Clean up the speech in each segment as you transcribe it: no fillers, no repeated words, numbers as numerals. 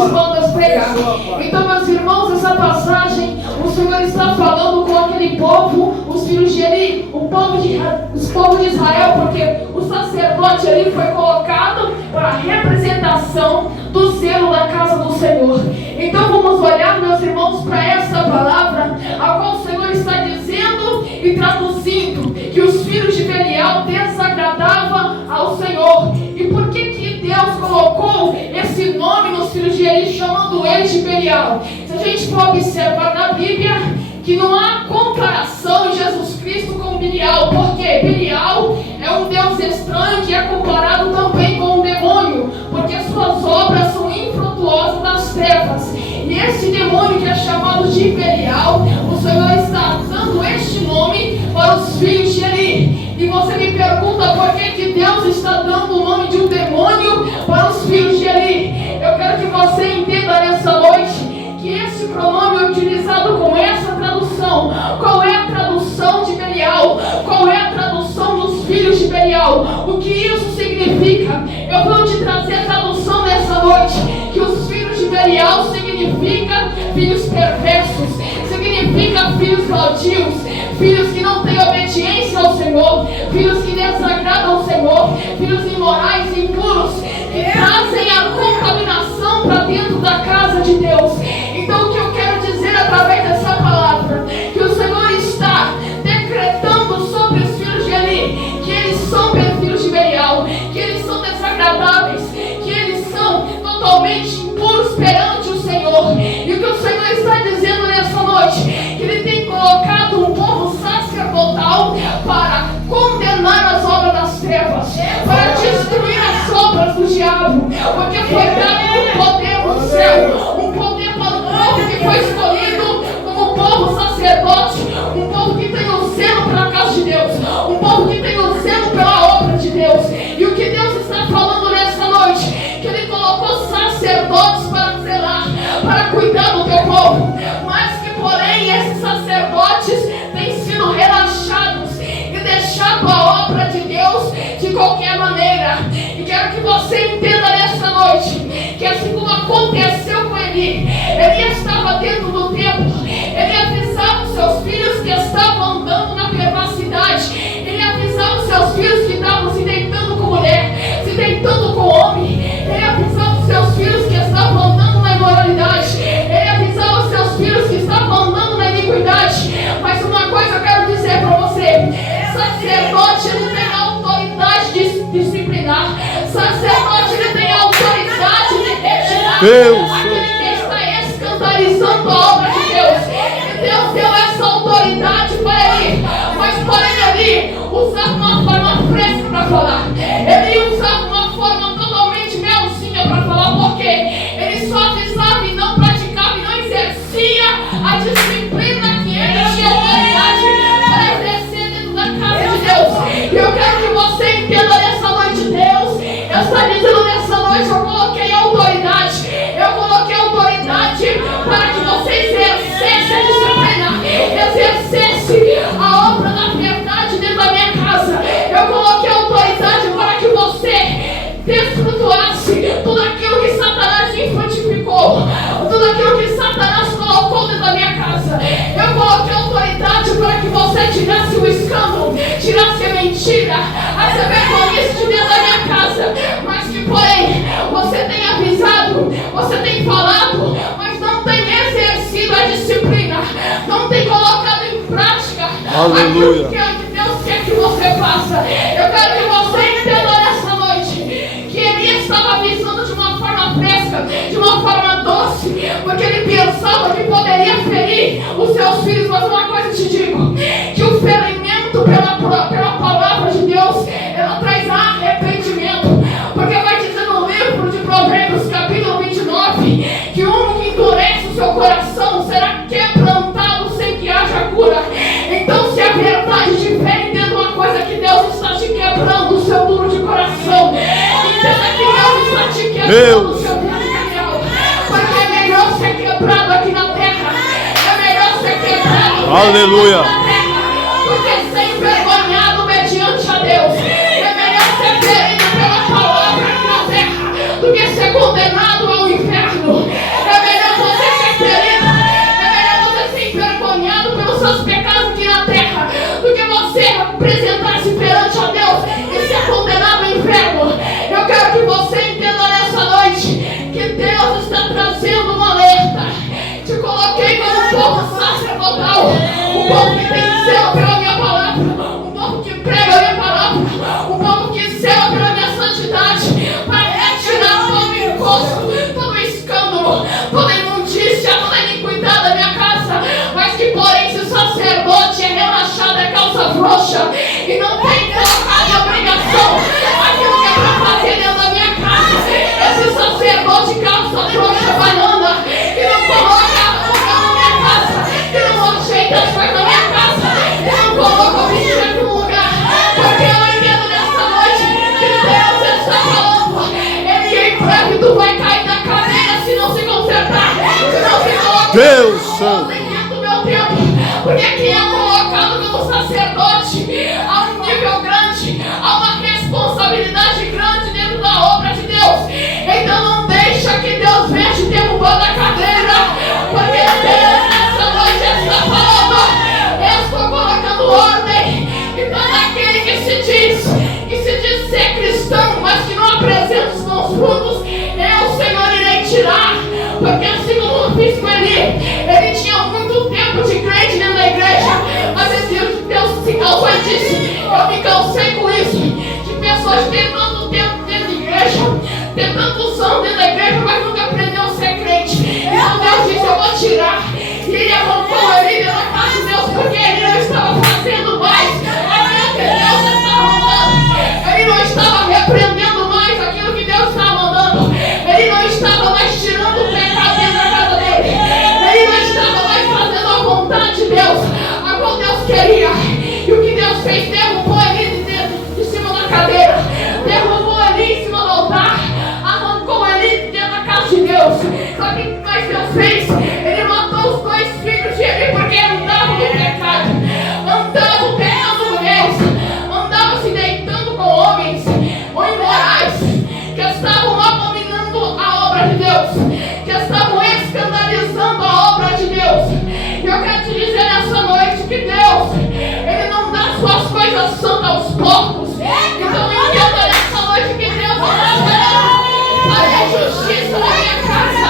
nos mandas pregar. Então, meus irmãos, essa passagem, o Senhor está falando com aquele povo, os filhos de Eli, o povo de Israel, porque o sacerdote ali foi colocado para a representação do zelo da casa do Senhor. Então vamos olhar, meus irmãos, para essa palavra, a qual o Senhor está dizendo e traduzindo que os filhos de Belial desagradavam ao Senhor. E por que Deus colocou esse nome nos filhos de Eli, chamando eles de Belial? Se a gente for observar na Bíblia, que não há comparação em Jesus Cristo com Belial, porque Belial é um Deus estranho que é comparado também com um demônio, porque suas obras são infrutuosas das trevas. E esse demônio que é chamado de Belial, o Senhor está dando este nome para os filhos de Eli. E você me pergunta por que Deus está dando o nome de um demônio para os filhos de Eli. Eu quero que você entenda nessa noite que esse pronome é utilizado com essa tradução. Qual é a tradução de Belial? Qual é a tradução dos filhos de Belial? O que isso significa? Eu vou te trazer a tradução nessa noite, que os filhos de Belial significa filhos perversos, significa filhos maldios, filhos que não têm obediência ao Senhor, filhos que desagradam ao Senhor, filhos imorais e impuros, que trazem a contaminação para dentro da casa de Deus. Então o que eu quero dizer através dessa palavra, que o Senhor está decretando sobre os filhos de Eli, que eles são filhos de Belial, que eles são desagradáveis, que eles são totalmente impuros perante o Senhor. E o que o Senhor está dizendo nessa noite, que Ele tem colocado um povo sacerdotal para condenar as obras das trevas, para destruir as obras do diabo, porque foi dado um poder no céu, um poder para o povo que foi escolhido como povo sacerdote, um povo que tem o zelo pela casa de Deus, um povo que tem o zelo pela obra de Deus. E o que Deus está falando nessa noite, que Ele colocou sacerdotes para zelar, para cuidar do teu povo, mas que porém esses sacerdotes têm sido relaxados e deixado a obra de Deus de qualquer maneira. E quero que você entenda nessa noite, que assim como aconteceu com Eli estava dentro do templo, ele avisava os seus filhos que estavam andando na perversidade, ele avisava os seus filhos que estavam se deitando com mulher, se deitando com homem, ele avisava os seus filhos que estavam andando na imoralidade, ele avisava os seus filhos que estavam andando na iniquidade. Mas uma coisa eu quero dizer para você: sacerdote não tem autoridade de disciplinar, sacerdote ele tem autoridade de retirar aquele que está escandalizando a obra de Deus. E Deus deu essa autoridade para ele, mas porém ele usava uma forma fresca para falar, ele usava uma forma totalmente melzinha para falar, porque ele só avisava e não praticava e não exercia a disciplina que ele tinha autoridade para exercer dentro da casa de Deus. E eu quero que você entenda nessa noite, Deus está dizendo nessa noite: eu coloquei autoridade, para que você exercesse a disciplina, exercesse a obra da verdade dentro da minha casa. Eu coloquei autoridade para que você desfrutuasse tudo aquilo que Satanás infantificou, tudo aquilo que Satanás colocou dentro da minha casa. Eu coloquei autoridade para que você tirasse o escândalo, tirasse a mentira, a vergonhice de dentro da minha casa. Mas que porém você tem avisado, você tem falado, mas não tem exercido a disciplina, não tem colocado em prática aquilo que Deus quer que você faça. Eu quero que você entenda nessa noite que ele estava avisando de uma forma fresca, de uma forma doce, porque ele pensava que poderia ferir os seus filhos. Mas uma coisa eu te digo, que o ferimento pela palavra de Deus, ela traz arrependimento, porque vai dizer no livro de Provérbios capítulo 29 que um que endurece o seu coração será quebrantado sem que haja cura. Então, se a verdade estiver entendendo uma coisa, que Deus está te quebrando o seu duro de coração, entenda que Deus está te quebrando o seu duro de coração, porque é melhor ser quebrado aqui na terra, é melhor ser quebrado aleluia, na terra, porque ser envergonhado mediante a Deus. É melhor ser ferido pela palavra aqui na terra do que ser condenado ao inferno. trouxa e não tem colocado a obrigação, aquilo que é para fazer dentro da minha casa. Esse sacerdote calça trouxa banana, que não coloca a boca na minha casa, que não ajeita as coisas na minha casa, que não coloca o objeto no lugar. Porque eu entendo nessa noite que Deus está falando. Ele em breve tu vai cair da cadeira se não se consertar, se não se colocar. Deus Santo. Porque quem é colocado como sacerdote a um nível grande, a uma responsabilidade grande dentro da obra de Deus. Então não deixa que Deus venha te derrubando a cadeira, porque Deus nessa noite está falando. Eu estou colocando ordem e todo aquele que se diz ser cristão, mas que não apresenta os bons frutos, eu, Senhor, irei tirar. Porque assim como eu fiz com ele tinha muito tempo de crente dentro da igreja, mas Deus se cansou e disse: eu me cansei com isso, de pessoas que têm tanto tempo dentro da igreja, tem tantos anos dentro da igreja, mas nunca aprendeu a ser crente. Então Deus disse: eu vou tirar. E ele arrancou ele da casa de Deus, porque ele não estava fazendo mais aquilo que Deus estava mandando. Ele não estava repreendendo mais aquilo que Deus estava mandando. Ele não estava mais tirando o pecado dentro da casa dele. Ele não estava mais fazendo a vontade de Deus, a qual Deus queria. E o que Deus fez? Derrubou ele de cima da cadeira, derrubou ele em cima do altar, arrancou ele de dentro da casa de Deus. Só que o que mais Deus fez? Ele matou os dois filhos de Eli, porque andavam no pecado, andavam pecando mulheres, andavam se deitando com homens ou imorais, que estavam abominando a obra de Deus, que estavam escandalizando a obra de Deus. E eu quero te dizer nessa noite que Deus, Ele não dá suas coisas santas aos porcos. Então entenda nessa noite que Deus está falando: farei justiça na minha casa,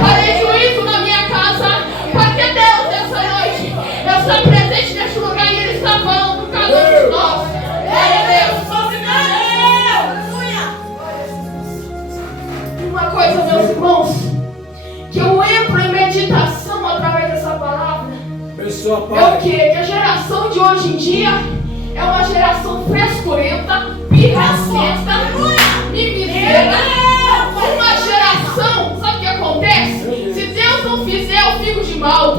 farei juízo na minha casa, porque Deus nessa noite está presente neste lugar e Ele está falando por cada um de nós. Uma coisa, meus irmãos, que eu entro em meditação através dessa palavra, é o que? Que a geração de hoje em dia é uma geração frescurenta, pirracenta, mimizeira. Uma geração, sabe o que acontece? Se Deus não fizer, eu fico de mal.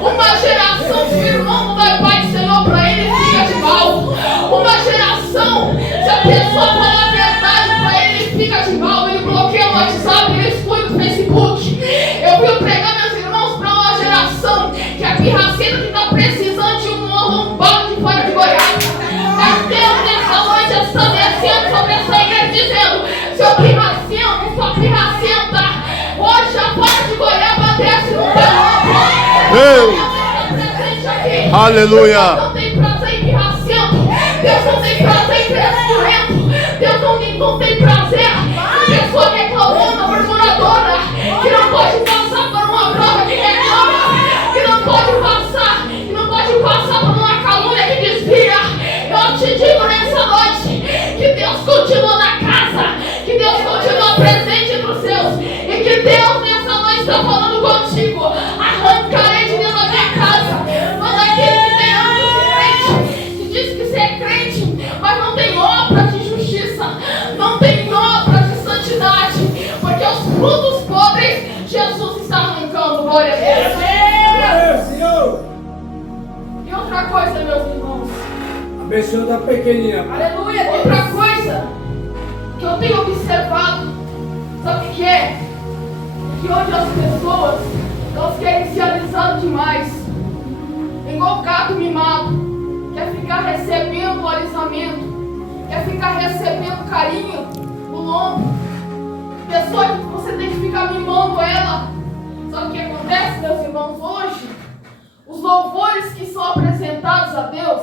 Uma geração, se o irmão não dá Pai do Senhor para ele, fica de mal. Uma geração, se a pessoa falar a verdade para ele, fica de mal. Ele bloqueia o WhatsApp, ele exclui o Facebook. Eu vim pregar, meus irmãos, para uma geração que a pirracenta que está precisando de um arrombado de fora de Goiás. Mas Deus nessa noite está descendo sobre essa igreja dizendo: seu pirracento, sua pirracenta, hoje a fora de Goiás desce no teu ombro. Aleluia. Deus não tem prazer em pirracento, Deus não tem prazer em frescurento, Deus não tem prazer em pessoa reclamando, murmuradora, que não pode passar por uma prova que reclama, que não pode passar por uma calúnia que desvia. Eu te digo nessa noite que Deus continua na casa, que Deus continua presente entre os seus, e que Deus nessa noite está falando contigo: arrancarei de dentro da minha casa todo aquele que tem anos de crente, que diz que você é crente, mas não tem obra de justiça, não tem obra de santidade, porque os frutos podres Jesus está arrancando. Glória a Deus. E outra coisa, meus irmãos, abençoa da pequenina. Aleluia. Outra coisa que eu tenho observado, sabe o que é? Que hoje as pessoas, elas querem se alisar demais, igual gato mimado, quer ficar recebendo o alisamento, quer ficar recebendo carinho no lombo. Pessoa que você tem que ficar mimando ela. Sabe o que acontece, meus irmãos, hoje? Os louvores que são apresentados a Deus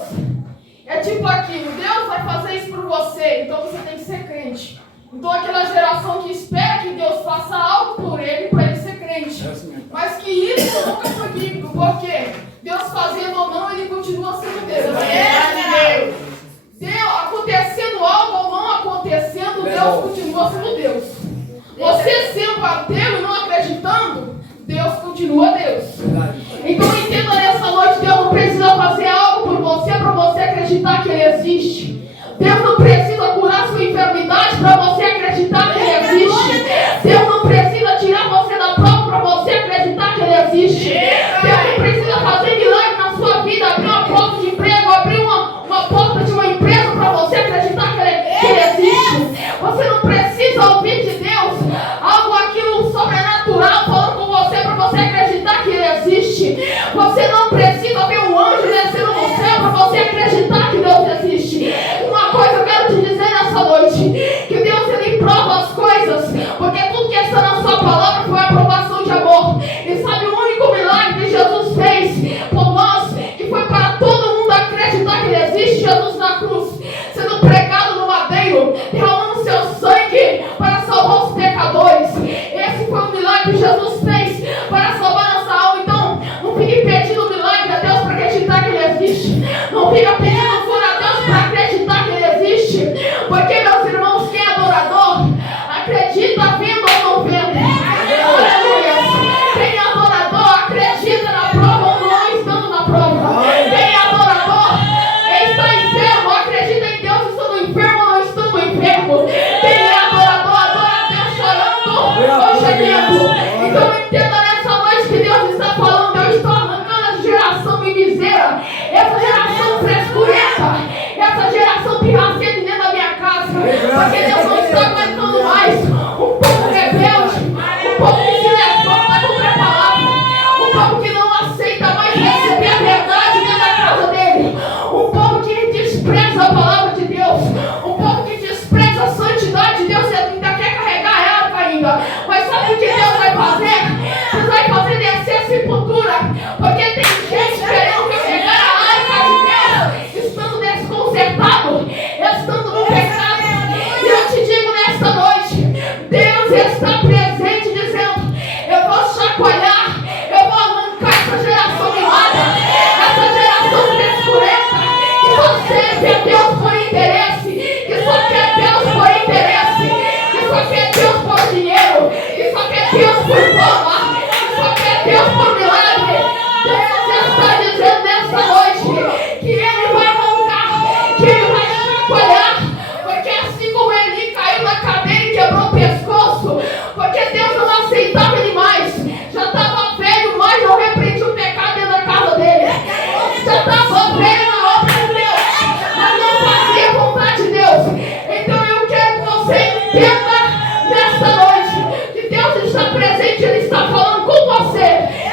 é tipo aquilo: Deus vai fazer isso por você, então você tem que ser crente. Então aquela geração que espera que Deus faça algo por ele, para ele ser crente. Mas que isso nunca foi bíblico, porque Deus fazendo ou não, ele continua sendo Deus. Deus acontecendo algo ou não acontecendo, Deus continua sendo Deus. Você sendo ateu e não acreditando, Deus continua Deus. Então entenda nessa noite: Deus não precisa fazer algo por você para você acreditar que Ele foi a aprovação de amor. E sabe o único milagre que Jesus fez por nós? Que foi para todo mundo acreditar que Ele existe. Jesus na cruz, sendo pregado no madeiro, derramando seu sangue para salvar os pecadores. Esse foi o milagre que Jesus fez para salvar nossa alma. Então, não fique pedindo milagre a Deus para acreditar que Ele existe. Não fica pedindo cura a Deus para acreditar que Ele existe. Porque, meus irmãos, quem é adorador, acredita vendo ou não vendo. Aleluia. Quem é adorador, acredita na prova ou não estando na prova. Quem é adorador, está enfermo, acredita em Deus estando enfermo ou não estando enfermo. Quem é adorador, adora a Deus chorando ou gemendo. Então entenda nessa noite que Deus está falando. Eu estou arrancando a geração mimiseira, essa geração frescurenta, essa geração pirracenta dentro da minha casa. Porque Deus não está aguentando mais um povo rebelde, um povo que se levanta contra a palavra, um povo que não aceita mais receber a verdade dentro da casa dele, um povo que despreza a palavra de Deus, um povo que despreza a santidade de Deus e ainda quer carregar a arca ainda. Mas sabe o que Deus vai fazer? Deus vai fazer descer a sepultura, porque tem gente querendo carregar a arca de Deus, estando desconcertado, estando no pecado. E eu te digo nesta noite, Deus está presente dizendo: eu vou chacoalhar, eu vou arrancar essa geração mimada, essa geração frescurenta, que só serve a Deus por interesse, que só quer Deus por interesse, que só quer Deus por dinheiro, que só quer Deus por fama, que só quer Deus por milagre. Deus está dizendo nesta noite que Ele vai arrancar, que Ele vai chacoalhar, porque assim como Eli caiu na cadeira e quebrou o pescoço, porque Deus não aceitava ele mais, já estava velho, mas não repreendia o pecado dentro da casa dele, já estava velho na obra de Deus, mas não fazia a vontade de Deus. Então eu quero que você entenda nesta noite que Deus está presente, Ele está falando com você,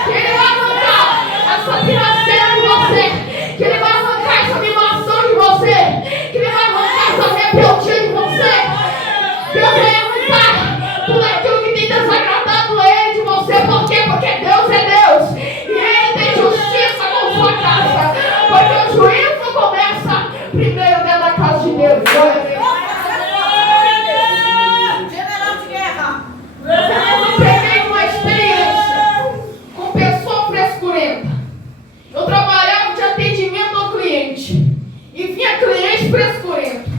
que Ele vai arrancar essa piraceira de você, que Ele vai arrancar essa mimação de você, que Ele vai arrancar essa rebeldia de você. Deus vai arrancar tudo aquilo que tem desagradado a Ele de você. Por quê? Porque Deus é Deus e Ele tem justiça com sua casa, porque o juízo começa primeiro dentro da casa de Deus. Glória a Deus. General de guerra. Eu peguei uma experiência com pessoa frescurenta. Eu trabalhava de atendimento ao cliente e vinha cliente frescurento.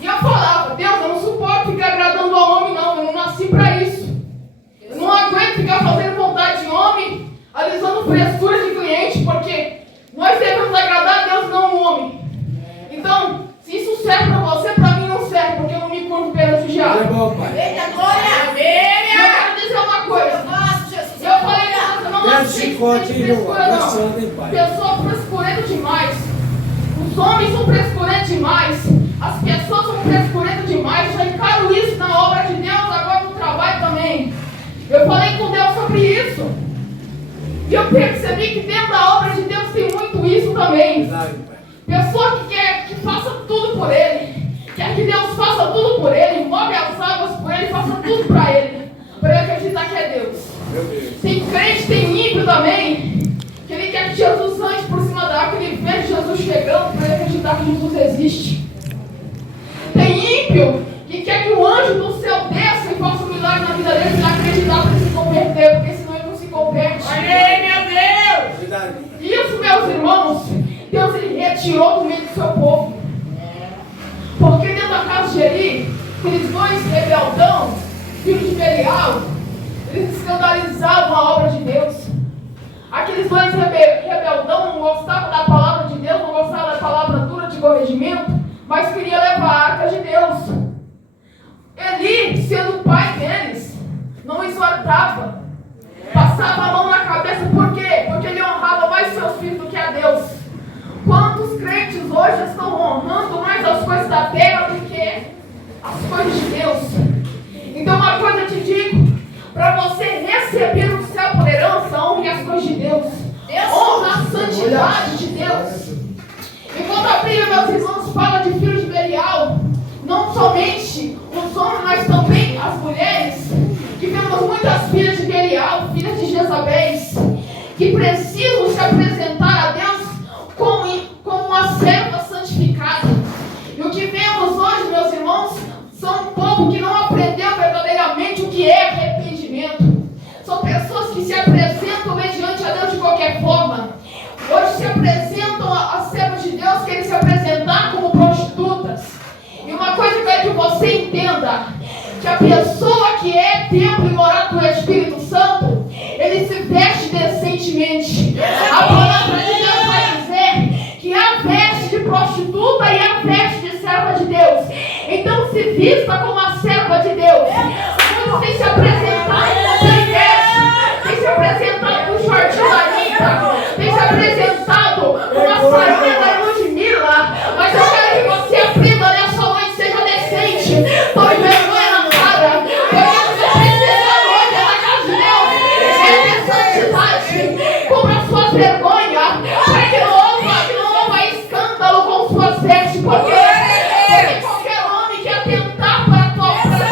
E eu falava: Deus, eu não suporto ficar agradando ao homem, não. Eu não nasci para isso. Eu não aguento ficar fazendo vontade de homem, alisando frescura de cliente, porque nós devemos agradar a Deus, não o homem. Então, se isso serve para você, para mim não serve, porque eu não me curvo perante o diabo. É bom, pai. Eita glória. E eu quero dizer uma Eu coisa. faço, Jesus. Eu falei pra você, não Deve nasci chicote, de hein, frescura, João? não. Gostando, hein, pai? Pessoa frescurenta demais. Os homens são frescurentos demais. As pessoas são frescurentas demais. Já encaro isso na obra de Deus, agora no trabalho também. Eu falei com Deus sobre isso. E eu percebi que dentro da obra de Deus tem muito isso também. Verdade, pai. Pessoa que quer que faça tudo por ele. Quer que Deus faça tudo por ele. Move as águas por ele, faça tudo para ele. Para ele acreditar que é Deus. Meu Deus. Tem crente, tem ímpio também, que ele quer que Jesus ande por cima da água, que ele veja Jesus chegando para ele acreditar que Jesus existe. Tem ímpio que quer que o anjo do céu desça e faça um milagre na vida dele para acreditar para ele se converter, porque senão ele não se converte. Amém, meu Deus. Verdade. Isso, meus irmãos, Deus ele retirou do meio do seu povo. Porque dentro da casa de Eli, aqueles dois rebeldão, filhos de Belial, eles escandalizavam a obra de Deus. Aqueles dois rebeldão não gostavam da palavra de Deus, não gostavam da palavra dura de corrigimento, mas queria levar a arca de Deus. Eli, sendo o pai deles, não exortava, passava a mão na cabeça. Por quê? Porque ele honrava mais seus filhos do que a Deus. Quantos crentes hoje estão honrando mais as coisas da terra do que as coisas de Deus? Então uma coisa eu te digo, para você receber o céu por herança, honre as coisas de Deus. Honra a santidade de Deus. Enquanto a Bíblia, meus irmãos, fala de filhos de Belial, não somente os homens, mas também as mulheres, que vemos muitas as filhas de Belial, filhas de Jezabéis, que precisam se apresentar a Deus como uma serva santificada. E o que vemos hoje, meus irmãos, são um povo que não aprendeu verdadeiramente o que é arrependimento. São pessoas que se apresentam mediante a Deus de qualquer forma. Hoje se apresentam a servas de Deus, querem se apresentar como prostitutas. E uma coisa que eu quero que você entenda, que a pessoa que é templo e morada do Espírito Santo, ele se veste decentemente. A palavra de Deus vai dizer que há veste de prostituta e há veste de serva de Deus. Então se vista como a serva de Deus. Quando tem se apresentado com veste, tem se apresentado com shortinho da Anitta, tem se apresentado com uma sainha da Ludmilla, mas eu quero que você aprenda nessa noite, seja decente. Tome vergonha na cara. Cubra suas vergonhas, para que não houva escândalo com suas vestes, porque qualquer homem que atentar para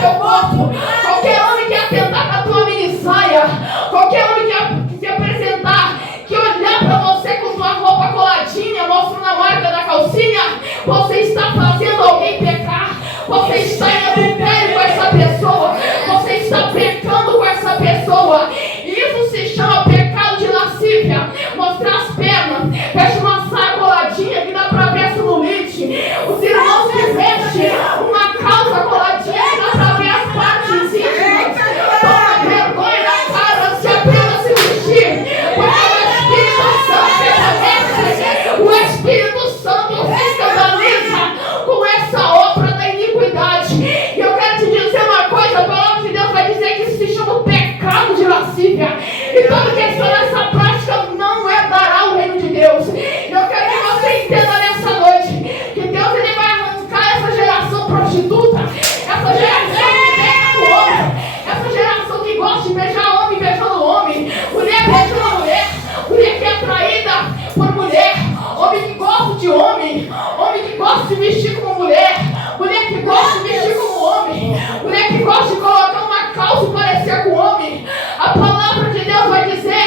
teu corpo, qualquer homem que atentar para tua minissaia, qualquer homem que se apresentar, que olhar para você com tua roupa coladinha, mostrando a marca da calcinha, você está fazendo alguém pecar, você está em adultério com essa pessoa, você está pecando com essa pessoa. Isso se chama pecado de lascívia. Mostrar as pernas, fecha uma saia coladinha que dá pra ver celulite. Os irmãos que vestem uma calça coladinha que dá pra ver as partes íntimas. Toma vergonha na cara, se aprenda a se vestir, porque o Espírito Santo se escandaliza com essa obra da iniquidade. E eu quero te dizer uma coisa, a palavra de Deus vai dizer que isso se chama pecado de lascívia. E todo que está nessa prática não herdará o reino de Deus. E eu quero que você entenda nessa noite que Deus ele vai arrancar essa geração prostituta, essa geração que beija com homem, essa geração que gosta de beijar homem beijando homem, mulher beijando mulher, mulher que é atraída por mulher, homem que gosta de homem, homem que gosta de vestir como mulher, mulher que gosta de vestir como homem, mulher que gosta de colocar uma calça e parecer com homem. A palavra de Deus vai dizer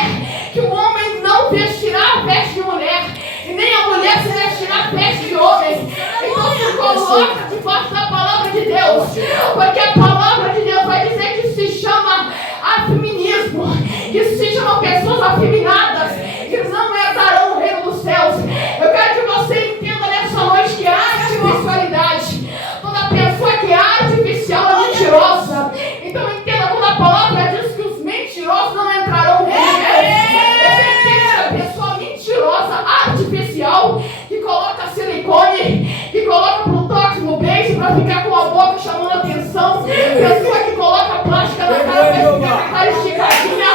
que o homem não vestirá a veste de mulher, e nem a mulher se vestirá a veste de homem. Então se coloca debaixo da palavra de Deus, porque a palavra de Deus vai dizer que isso se chama afeminismo, que isso se chama pessoas afeminadas, que não herdarão o reino dos céus. Eu quero que você entenda nessa noite que a artificialidade, toda pessoa que é artificial é mentirosa. Então entenda quando a palavra diz que os mentirosos não entrarão no reino de Deus. Você entende a pessoa mentirosa, artificial, que coloca silicone, que coloca botox no beijo para ficar com a boca chamando a atenção, pessoa que coloca plástica na cara para ficar com a cara esticadinha.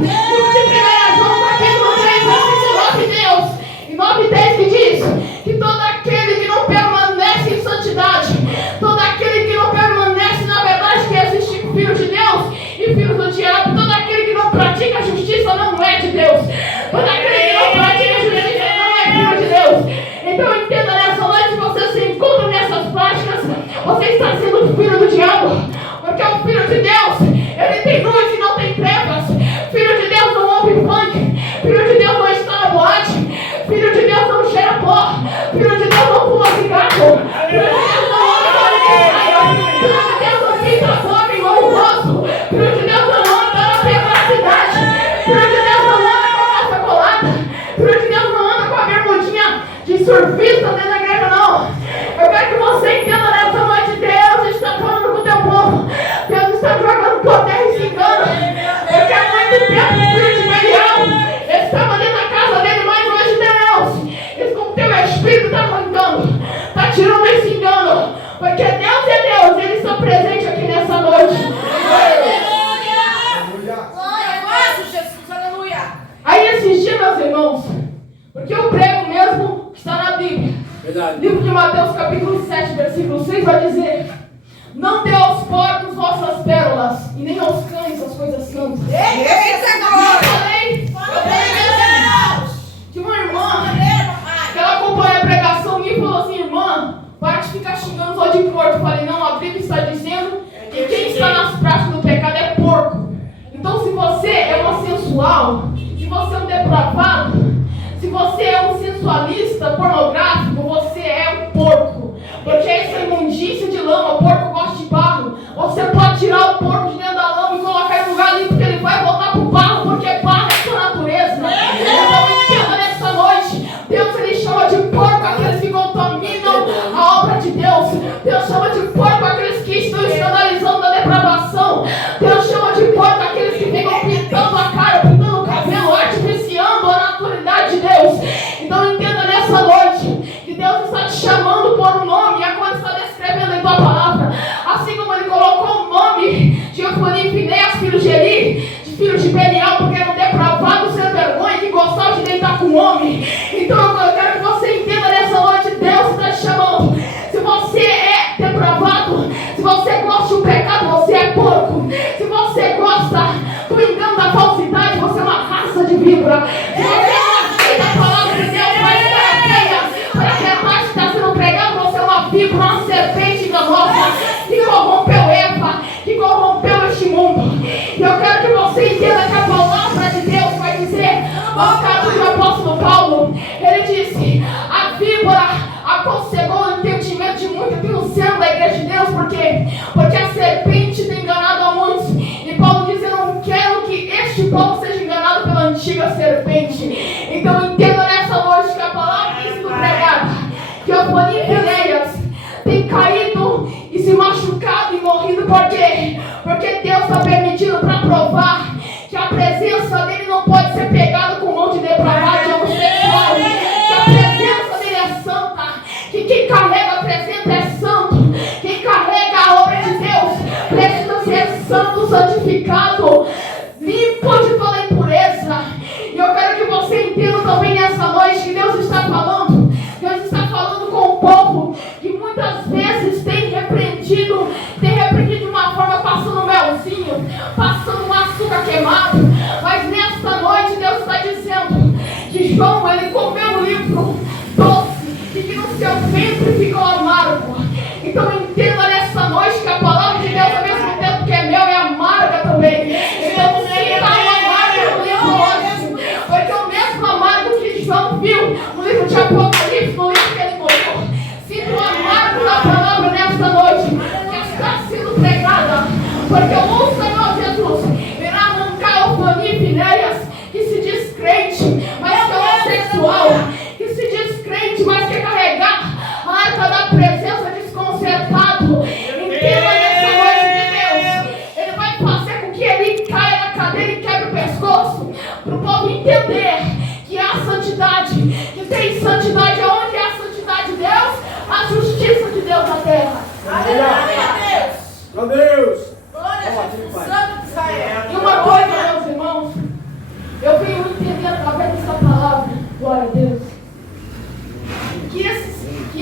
Livro de 1 João, capítulo 3, versículo 9, Deus. Em 9:10 que diz que todo aquele que não permanece em santidade, todo aquele que não permanece na verdade que existe filho de Deus e filho do diabo, todo aquele que não pratica a justiça não é de Deus. Todo aquele que não pratica a justiça não é filho de Deus. Então entenda nessa noite, você se encontra nessas práticas, você está sendo filho do diabo. Porque o filho de Deus, ele tem luz e não tem trevas. Filho de Deus não ouve funk. Filho de Deus não está na boate. Filho de Deus não cheira pó. Filho de Deus não fuma cigarro. Filho de Deus não anda em Filho de Deus não fica fome igual o rosto. Filho de Deus não anda na privacidade. Filho de Deus não anda com a calça colada. Filho de Deus não anda com a bermudinha de surfista dentro da igreja, não. Eu quero que você entenda nessa noite, Deus está falando com o teu povo. Deus está jogando por terra e se engana. Porque há muito tempo o filho de Belial estava dentro da casa dele, mas hoje Deus, esse como teu espírito está arrancando, está tirando esse engano. Porque Deus é Deus, Ele está presente aqui nessa noite. Aí esses dias, meus irmãos, porque eu prego mesmo, está na Bíblia. Verdade. Livro de Mateus, capítulo 7, versículo 6, vai dizer: não dê aos porcos vossas pérolas, e nem aos cães as coisas santas. Eu falei de uma irmã que ela acompanha a pregação e falou assim: irmã, para de ficar xingando só de porco. Eu falei: não, a Bíblia está dizendo que quem está nas práticas do pecado é porco. Então, se você é uma sensual, se você é um depravado, se você é um sensualista pornográfico, você é um porco. Porque essa imundícia de lama, o porco gosta de barro. Você pode tirar o porco de dentro da lama e colocar em lugar limpo, porque ele vai voltar para o barro, porque barro é sua natureza. Então entenda nessa noite, Deus ele chama de porco aqueles que contaminam a obra de Deus. Deus chama de porco aqueles que estão escandalizando a depravação. Deus chama de porco aqueles que ficam pintando a cara, pintando o cabelo, artificiando a naturalidade de Deus. Então entenda nessa noite que Deus está te chamando por um nome, e a coisa está descrevendo em tua palavra. Assim como ele colocou o nome de Eufoni e Finéas, filho de Eli, de filho de Belial, porque era um depravado sem vergonha que gostava de deitar com o homem. Então eu quero que você entenda nessa noite, Deus está te chamando. Se você é depravado, se você gosta do pecado, você é porco. Se você gosta do engano, da falsidade, você é uma raça de víbora. Se você não aceita a palavra de Deus, mas para que a parte está sendo pregada, você é uma víbora, uma serpente enganosa que corrompeu Eva, que corrompeu este mundo. E eu quero que você entenda que a palavra de Deus vai dizer, no caso do apóstolo Paulo, ele disse: a víbora aconselhou o entendimento de muitos aqui no centro da igreja de Deus. Por quê? Porque a serpente tem enganado a muitos. E Paulo diz: eu não quero que este povo seja enganado pela antiga serpente. Então entenda nessa noite que a palavra tem sido pregada, que Eufoni e Finéas tem caído e se machucado e morrido. Por quê? Porque Deus está permitindo para provar que a presença dele não pode ser pegada com mão de depravado, de homossexual. Que a presença dele é santa, que quem carrega a presença é santo, quem carrega a obra de Deus precisa ser santo, santificado, limpo de toda impureza. E eu quero que você entenda também nessa noite que Deus está falando. Deus está falando com o povo que muitas vezes tem repreendido de uma forma passando um melzinho, passando um açúcar queimado. Mas nesta noite Deus está dizendo que João, ele comeu um livro doce e que no seu ventre ficou amargo. Então entenda nessa noite que a palavra de Deus, ao mesmo tempo que é mel, é amarga também. Então você está amargo no livro hoje, porque o mesmo amargo que João viu no livro de Apocalipse, no livro que ele morreu, sinto o amargo da palavra nesta noite, que está sendo pregada. Porque o Senhor Jesus irá arrancar Eufoni e Finéas, que se diz crente, mas que é homossexual, que se diz crente, mas quer carregar a arca da presença desconcertado. Eu venho entender através dessa palavra, glória a Deus, que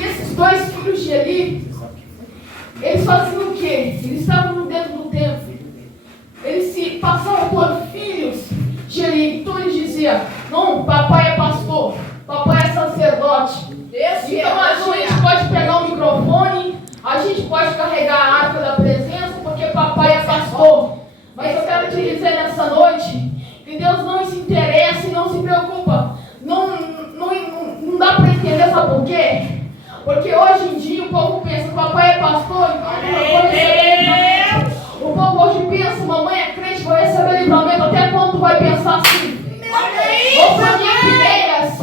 esses dois filhos de Eli, eles faziam o quê? Eles estavam dentro do templo. Eles se passavam por filhos de Eli. Então eles diziam: não, papai é pastor, papai é sacerdote. Então a gente pode pegar o microfone, a gente pode carregar a arca da presença, porque papai é pastor. Mas eu quero te dizer nessa noite que Deus não se interessa e não se preocupa. Não dá para entender, sabe por quê? Porque hoje em dia o povo pensa: papai é pastor, então eu vou receber livramento. O povo hoje pensa: mamãe é crente, vou receber livramento. Até quando tu vai pensar assim? O Phineas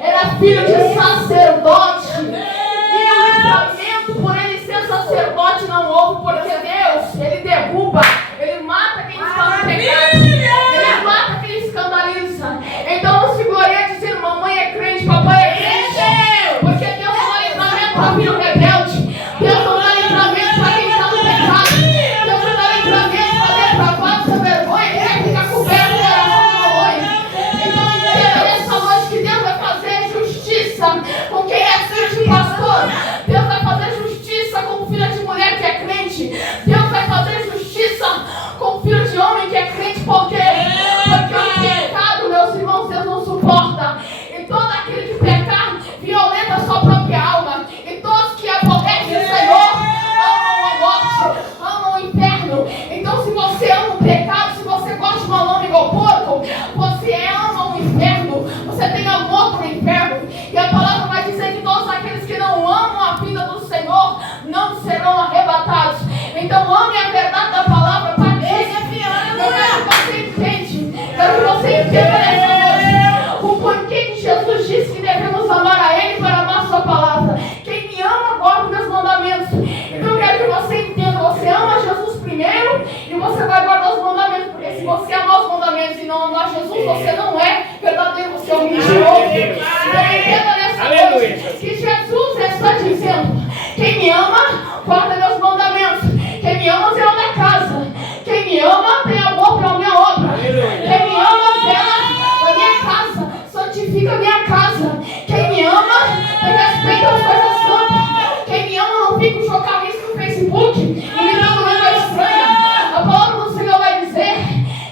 era filho de sacerdote, e o livramento por ele ser sacerdote não houve, porque Deus, ele derruba, ele mata quem está no pecado, ele mata quem escandaliza. Então não se gloria dizendo: mamãe é crente, papai é crente, porque Deus não dá livramento para filho rebelde, Deus não dá livramento para quem está no pecado, Deus não dá livramento para depravado, sem vergonha, que quer ficar coberto de oração da mamãe. Então entenda nessa noite que Deus vai fazer justiça com quem é filho de pastor, Deus vai fazer justiça com filha de mulher que é crente, Deus vai fazer justiça com filho de homem que é crente. Por quê? Porque o pecado, meus irmãos, Deus não suporta. E todo aquele que pecar violenta a sua própria alma. E todos que aborrecem o Senhor amam a morte, amam o inferno. Então se você ama o pecado, se você gosta de uma lama igual porco, você ama o inferno, você tem amor para o inferno. E a palavra vai dizer que todos aqueles que não amam a vida do Senhor não serão arrebatados. Então ame a verdade da palavra para Deus. Eu quero que você entende, quero que você entenda nessa noite o porquê que Jesus disse que devemos amar a Ele para amar a sua palavra. Quem me ama guarda meus mandamentos. Então eu quero que você entenda: você ama Jesus primeiro e você vai guardar os mandamentos, porque se você amar os mandamentos e não amar Jesus, você não é verdadeiro, você é um mentiroso. Então entenda nessa noite que Jesus está dizendo: quem me ama guarda meus mandamentos, quem me ama zela da casa, quem me ama tem amor para a minha obra, quem me ama zela da minha casa, santifica a minha casa, quem me ama respeita as coisas santas, quem me ama não fica jogando isso no Facebook, imitando língua estranha. A palavra do Senhor vai dizer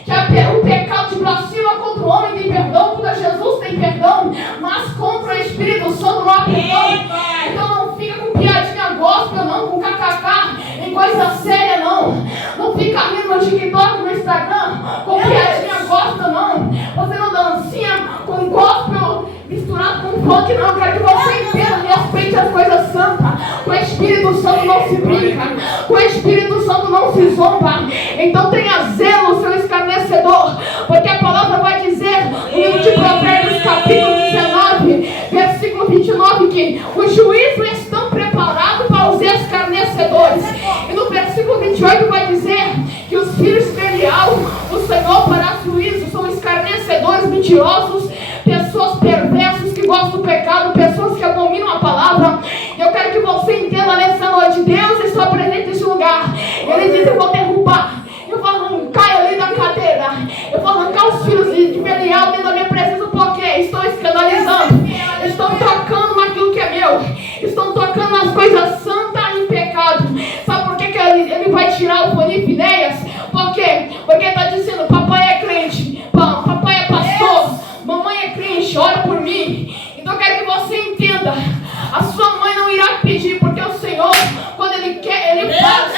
que o pecado de blasfema contra o homem tem perdão, contra Jesus tem perdão, mas contra o Espírito Santo não há perdão. Então não fica com piadinha gospel, não, com kkk, em coisa séria não. Não fica rindo no TikTok, no Instagram, com piadinha gospel não. Você não dancinha com gospel misturado com funk não. Eu quero que você entenda, respeite as coisas santas. Com o Espírito Santo não se brinca, com o Espírito Santo não se zomba. Então tenha zelo, seu escarnecedor, porque a palavra vai dizer no livro de Provérbios, capítulo 19, versículo 29, que os juízos estão preparados para os escarnecedores. E no versículo 28 vai dizer que os filhos de Belial, o Senhor fará juízo, são escarnecedores, mentirosos, pessoas perversas que gostam do pecado, pessoas que abominam a palavra. E eu quero que você entenda nessa noite: Deus está presente nesse lugar. Ele diz: eu vou derrubar, eu vou arrancar ali da cadeira, eu vou arrancar os filhos de Belial dentro da minha presença, porque estão escandalizando, estão tocando naquilo que é meu, estão tocando nas coisas santas em pecado. Sabe por que ele vai tirar o Phineas? Por quê? Porque ele está dizendo: papai é crente, papai é pastor, mamãe é crente, ora por mim. Então eu quero que você entenda: a sua mãe não irá pedir, porque o Senhor, quando Ele quer, Ele faz.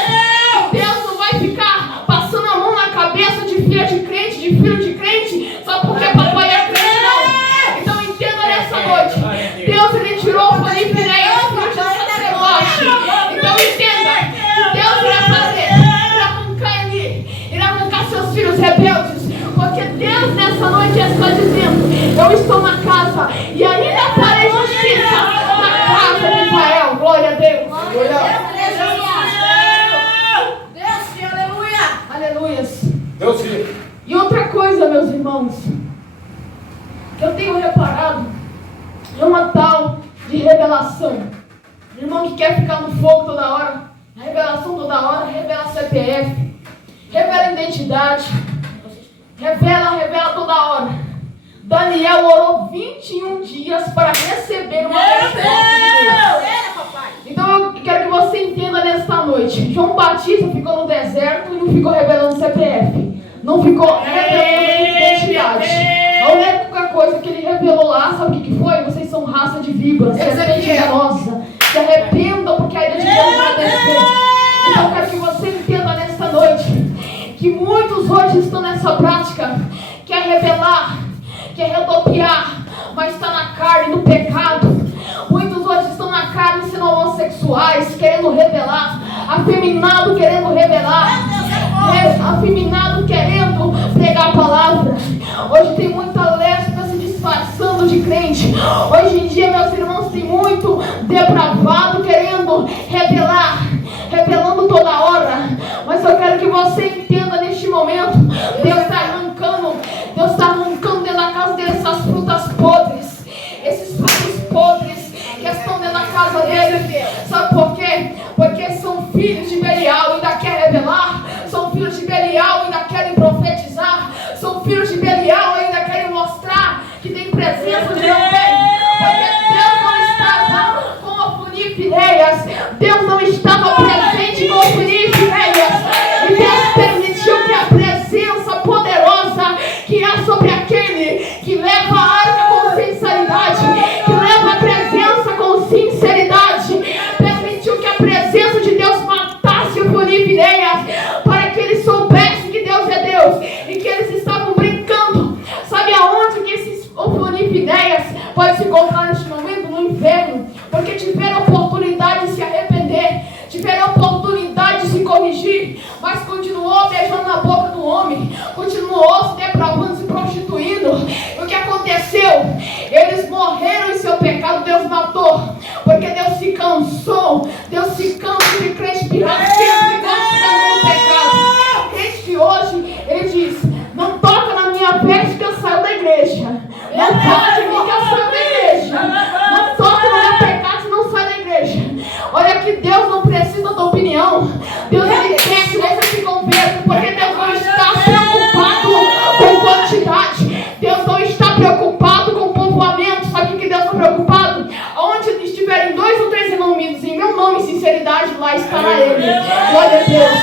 Deus não vai ficar passando a mão na cabeça de filha de crente, de filho de crente, só porque papai é crente, não. Então entenda nessa noite: Deus, Ele tirou o Phineas, filho de sacerdote. Então entenda que Deus irá fazer, irá arrancar ele, irá arrancar seus filhos rebeldes, porque Deus nessa noite está dizendo: eu estou na casa e ainda farei justiça na casa de Israel. Glória a Deus. Aleluias. Deus sim. E outra coisa, meus irmãos, que eu tenho reparado é uma tal de revelação. Irmão que quer ficar no fogo toda hora, revelação toda hora, revela CPF, revela identidade, revela toda hora. demorou 21 dias para receber uma Meu resposta de Deus. Deus! Papai! Então eu quero que você entenda nesta noite. João Batista ficou no deserto e não ficou revelando CPF. Não ficou revelando identidade. A única coisa que ele revelou lá, sabe o que foi? Vocês são raça de víboras, serpente venenosa. Se arrependam porque a ira de Deus vai descer. Então eu quero que você entenda nesta noite que muitos hoje estão nessa prática, quer revelar, quer rodopiar, mas está na carne, no pecado. Muitos hoje estão na carne sendo homossexuais, querendo revelar, afeminado querendo revelar, afeminado querendo pregar a palavra. Hoje tem muita lésbica se disfarçando de crente. Hoje em dia, meus irmãos, tem muito depravado querendo revelar, revelando toda hora. Mas eu quero que você entenda neste momento, Deus está arrancando dentro da casa dele essas frutas podres, esses frutos podres que estão dentro da casa dele. Sabe por quê? Porque são filhos de Belial e ainda querem revelar, são filhos de Belial e ainda querem profetizar, são filhos de Belial e ainda querem mostrar que tem presença de Deus. Porque Deus não estava com Ofni e Finéias, Deus não estava presente com Ofni e Finéias, e Deus permitiu que a presença poderosa que há sobre aquele que leva a arca com sinceridade, que leva a presença com sinceridade, permitiu que a presença de Deus matasse Ofni e Finéias, para que eles soubessem que Deus é Deus e que eles estavam brincando. Sabe aonde que esses Ofni e Finéias podem se encontrar neste momento? No inferno, porque tiveram oportunidade de se arrepender, tiveram oportunidade de se corrigir, mas continuou beijando na boca do homem, continuou se depravando, se prostituindo. E o que aconteceu? Eles morreram em seu pecado, Deus matou, porque Deus se cansou, Deus se cansa de crente pirracento que gosta no pecado. Crente que hoje, ele diz, não toca na minha veste que eu saio da igreja, não toca de mim que eu saio da igreja, não toca no meu pecado que não sai da igreja. Olha que Deus não precisa da opinião, Deus ele quer que você se converta, porque Deus não está preocupado com quantidade, Deus não está preocupado com povoamento. Sabe o que Deus está preocupado? Onde estiverem 2 ou 3 reunidos em meu nome e sinceridade, lá estará ele. Glória a Deus,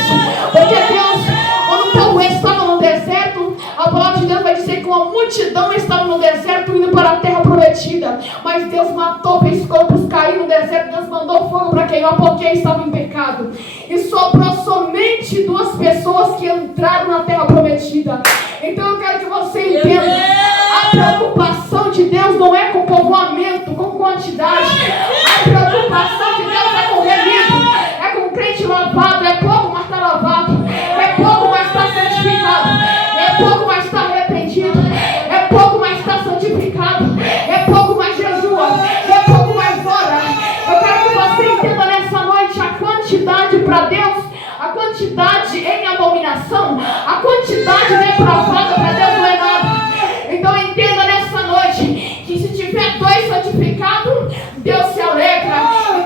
porque Deus, quando o povo estava no deserto, a palavra de Deus vai dizer que uma multidão estava no deserto indo para a terra prometida, mas Deus matou, fez corpos cair no deserto, Deus mandou fogo para queimar porque estavam em pecado, e sobrou somente 2 pessoas que entraram na terra prometida. Então eu quero que você entenda, a preocupação de Deus não é com povoamento, com quantidade, a preocupação de Deus é com remido, é com crente lavado, é pouco, mas está lavado, é pouco, mas está santificado, é pouco, mas está arrependido, é pouco, mas está santificado, é pouco, mas jejua, é pouco, mais ora. Eu quero que você entenda nessa noite a quantidade para Deus, a quantidade em abominação, a quantidade depravada para Deus não é nada. Então entenda nessa noite que se tiver 2 santificados, Deus se alegra,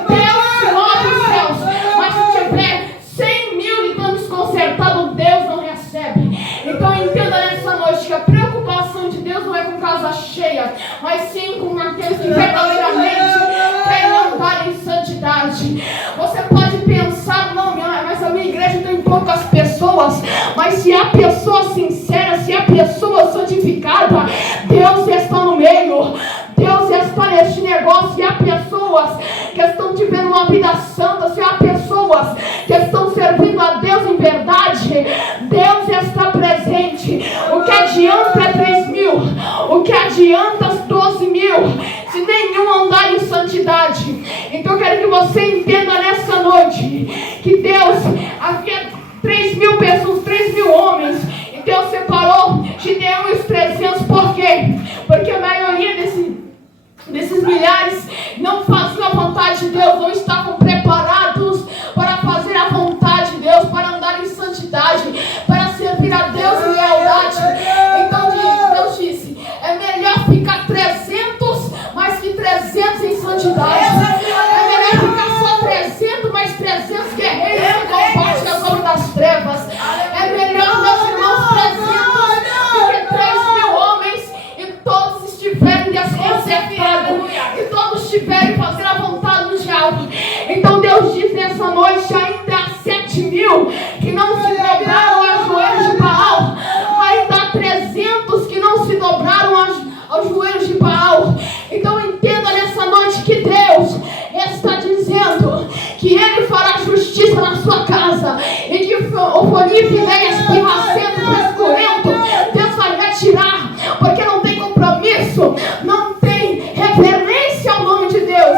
Deus move os céus, mas se tiver 100.000 então desconcertado, Deus não recebe. Então entenda nessa noite que a preocupação de Deus não é com casa cheia, mas sim com aqueles que verdadeiramente querem andar em santidade. Você pode pensar, não, mas a minha igreja tem poucas pessoas, mas se há pessoa sincera, se há pessoa santificada, Deus está no meio, Deus está neste negócio. Se há pessoas que estão vivendo uma vida santa, se há pessoas que estão servindo a Deus em verdade, Deus está presente. O que adianta 3.000? O que adianta as 12.000? Se nenhum andar em santidade. Então eu quero que você entenda nessa noite que Deus havia 3.000 pessoas, 3.000 homens, e Deus separou Gideão e os 300. Por quê? Porque a maioria desses milhares não faziam a vontade de Deus, não estavam preparados para fazer a vontade de Deus, para andar em santidade, para servir a Deus em lealdade. Então Deus disse, é melhor ficar 300, mais que 300 em santidade. É melhor ficar só 300, mais 300 guerreiros que combatem as obras das trevas. É melhor, meus irmãos, 300 do que 3.000 homens e todos estiverem 1000 que não se dobraram aos joelhos de Baal. Ainda há 300 que não se dobraram aos joelhos de Baal. Então entenda nessa noite que Deus está dizendo que Ele fará justiça na sua casa, e que o Foni, Finéias, Pirracento, Frescurento, Deus vai retirar, porque não tem compromisso, não tem reverência ao nome de Deus.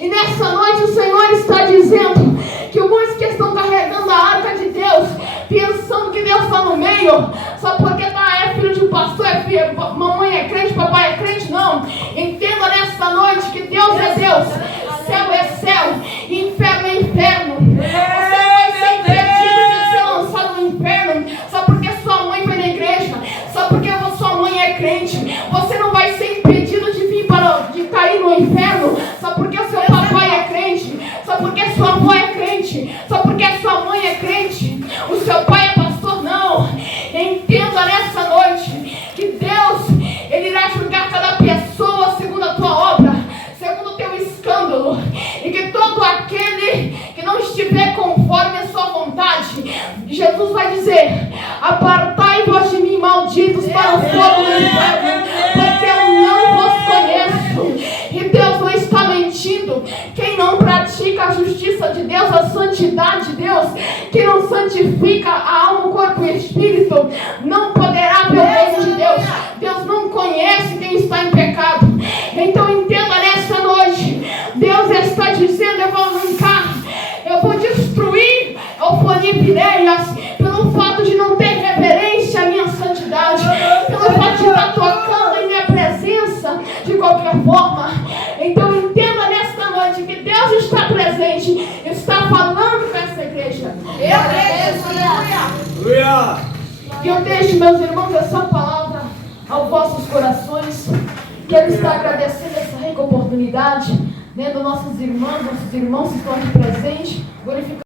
E nessa noite o Senhor está dizendo que muitos que estão carregando a arca de Deus, pensando que Deus está no meio, só porque é filho de pastor, é filho, mamãe é crente, papai é crente, não. Entenda nessa noite que Deus é Deus, céu é céu, inferno é inferno. Você não vai ser impedido de ser lançado no inferno só porque sua mãe foi na igreja, só porque sua mãe é crente. Você não vai ser impedido de cair no inferno só porque seu papai é crente, só porque sua avó é crente, só porque sua mãe é crente, o seu pai é pastor, não. Entenda nessa noite que Deus, Ele irá julgar cada pessoa segundo a tua obra, segundo o teu escândalo, e que todo aquele que não estiver conforme a sua vontade, Jesus vai dizer: apartai-vos de mim, malditos, para o fogo do inferno, porque eu não vos conheço. E Deus não está mentindo. Quem não pratica a justiça de Deus, a santidade de Deus, que não santifica a alma, o corpo e o espírito, não poderá ver o reino de Deus. Deus não conhece quem está em pecado. Então entenda nessa noite, Deus está dizendo: eu vou arrancar, eu vou destruir o Foni, Finéias, pelo fato de não ter reverência à minha santidade, pelo fato de estar tocando em minha presença de qualquer forma. Então entenda nesta noite que Deus está presente, está falando com essa igreja. Aleluia. Que eu deixo, meus irmãos, essa palavra aos vossos corações. Quero estar agradecendo essa rica oportunidade, dos nossos irmãos que estão aqui presentes, glorificando